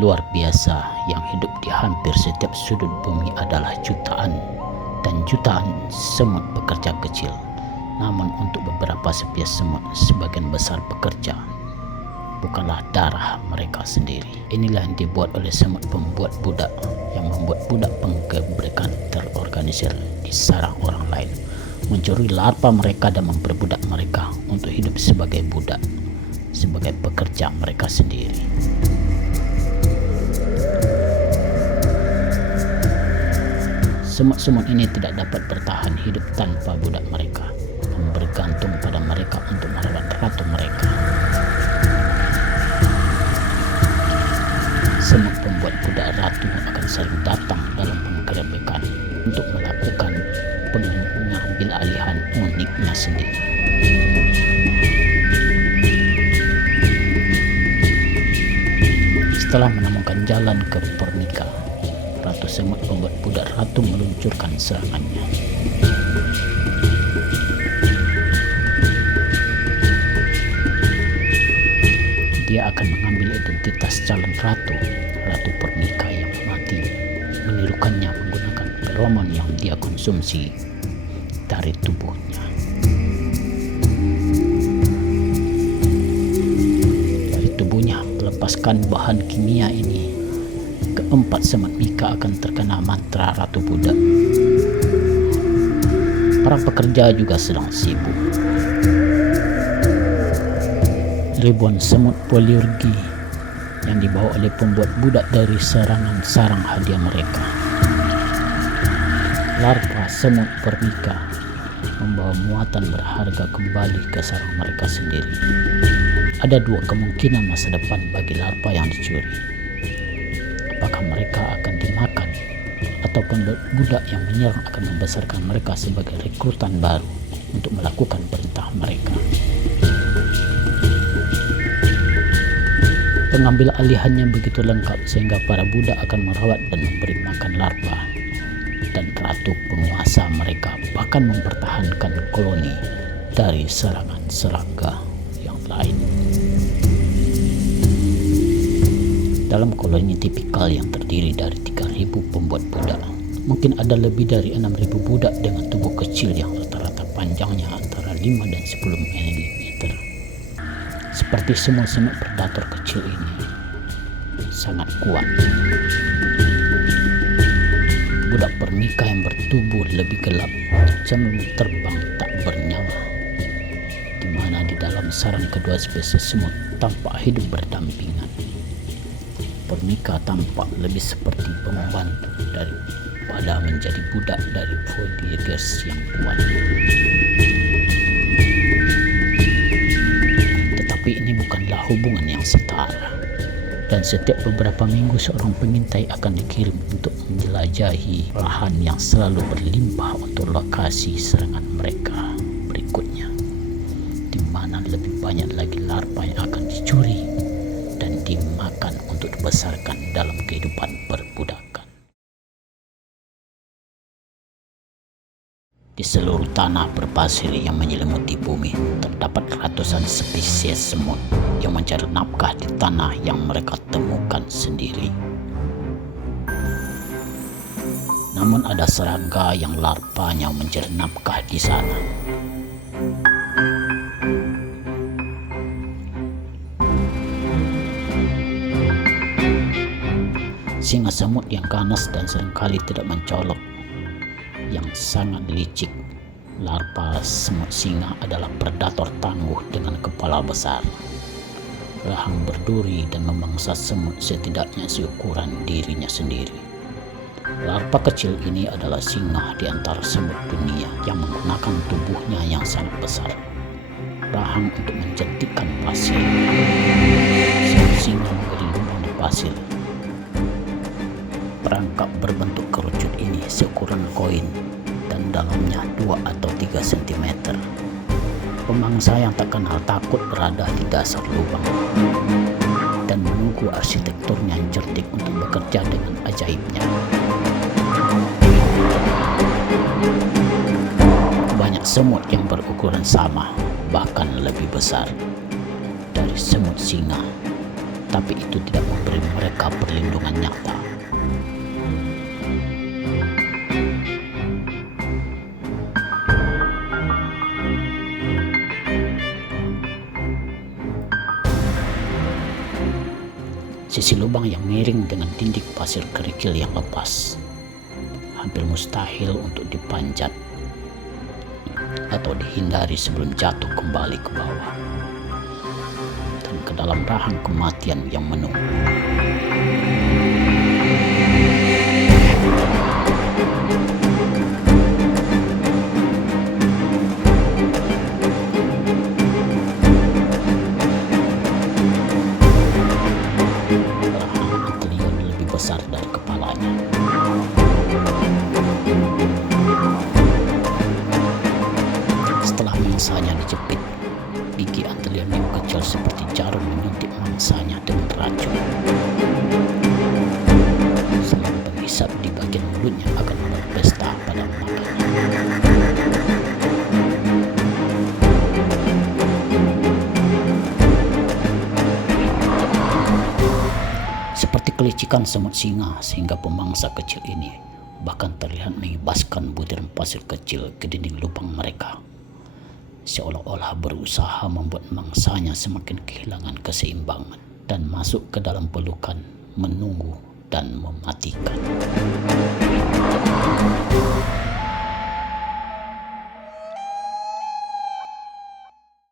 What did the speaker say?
luar biasa yang hidup di hampir setiap sudut bumi adalah jutaan dan jutaan semut pekerja kecil. Namun untuk beberapa spesies semut, sebagian besar pekerja bukanlah darah mereka sendiri. Inilah yang dibuat oleh semut pembuat budak, yang membuat budak penggebrekan terorganisir di sarang orang lain, mencuri larva mereka dan memperbudak mereka untuk hidup sebagai budak, sebagai pekerja mereka sendiri. Semut-semut ini tidak dapat bertahan hidup tanpa budak mereka, dan bergantung pada mereka untuk merawat ratu mereka. Semut pembuat budak ratu akan sering datang dalam penggerebekan untuk melakukan pengambilalihan uniknya sendiri. Setelah menemukan jalan ke pernika, ratu semut pembuat budak ratu meluncurkan serangannya. Dia akan mengambil identitas calon ratu pernika yang mati, menirukannya menggunakan feromon yang dia konsumsi dari tubuhnya. Dari tubuhnya melepaskan bahan kimia ini, keempat semut mika akan terkena mantra ratu budak. Para pekerja juga sedang sibuk. Ribuan semut poliurgi yang dibawa oleh pembuat budak dari serangan sarang hadiah mereka. Larva semut pernika membawa muatan berharga kembali ke sarang mereka sendiri. Ada dua kemungkinan masa depan bagi larva yang dicuri. Apakah mereka akan dimakan, ataupun budak yang menyerang akan membesarkan mereka sebagai rekrutan baru untuk melakukan perintah mereka. Pengambil alihannya begitu lengkap sehingga para budak akan merawat dan memberi makan larva, dan ratu penguasa mereka bahkan mempertahankan koloni dari serangan serangga yang lain. Dalam koloni tipikal yang terdiri dari 3.000 pembuat budak, mungkin ada lebih dari 6.000 budak dengan tubuh kecil yang rata-rata panjangnya antara 5 dan 10 mm. Seperti semut-semut predator kecil ini, sangat kuat. Budak pernika yang bertubuh lebih gelap, cenderung terbang tak bernyawa, di mana di dalam sarang kedua spesies semut tampak hidup berdampingan. Pernika tampak lebih seperti pembantu daripada menjadi budak dari voyagers yang kuat. Tetapi ini bukanlah hubungan yang setara, dan setiap beberapa minggu seorang pengintai akan dikirim untuk menjelajahi lahan yang selalu berlimpah untuk lokasi serangan mereka berikutnya, di mana lebih banyak lagi larva yang akan dicuri dan dimakan untuk dibesarkan dalam kehidupan perbudakan. Di seluruh tanah berpasir yang menyelimuti bumi, terdapat ratusan spesies semut yang mencari nafkah di tanah yang mereka temukan sendiri. Namun ada serangga yang larvanya mencari nafkah di sana. Singa semut yang ganas dan seringkali tidak mencolok, yang sangat licik. Larva semut singa adalah predator tangguh dengan kepala besar, rahang berduri dan memangsa semut setidaknya seukuran dirinya sendiri. Larva kecil ini adalah singa di antara semut dunia yang menggunakan tubuhnya yang sangat besar, rahang untuk menjentikkan pasir. Semut singa memberi lubang di pasir. Perangkap berbentuk kerucut ini seukuran koin dan dalamnya 2 atau 3 cm. Pemangsa yang tak kenal takut berada di dasar lubang dan menunggu arsitekturnya yang cerdik untuk bekerja dengan ajaibnya. Banyak semut yang berukuran sama, bahkan lebih besar dari semut singa, tapi itu tidak memberi mereka perlindungan nyata. Sisi lubang yang miring dengan dinding pasir kerikil yang lepas, hampir mustahil untuk dipanjat atau dihindari sebelum jatuh kembali ke bawah dan ke dalam rahang kematian yang menunggu. Rahang Antelion lebih besar dari kepalanya. Setelah mangsanya dijepit, gigi Antelion yang kecil seperti jarum menyuntik mangsanya dengan racun. Selang penghisap di bagian mulutnya akan berpesta pada matanya. Seperti kelicikan semut singa, sehingga pemangsa kecil ini bahkan terlihat mengibaskan butiran pasir kecil ke dinding lubang mereka, seolah-olah berusaha membuat mangsanya semakin kehilangan keseimbangan dan masuk ke dalam pelukan, menunggu dan mematikan.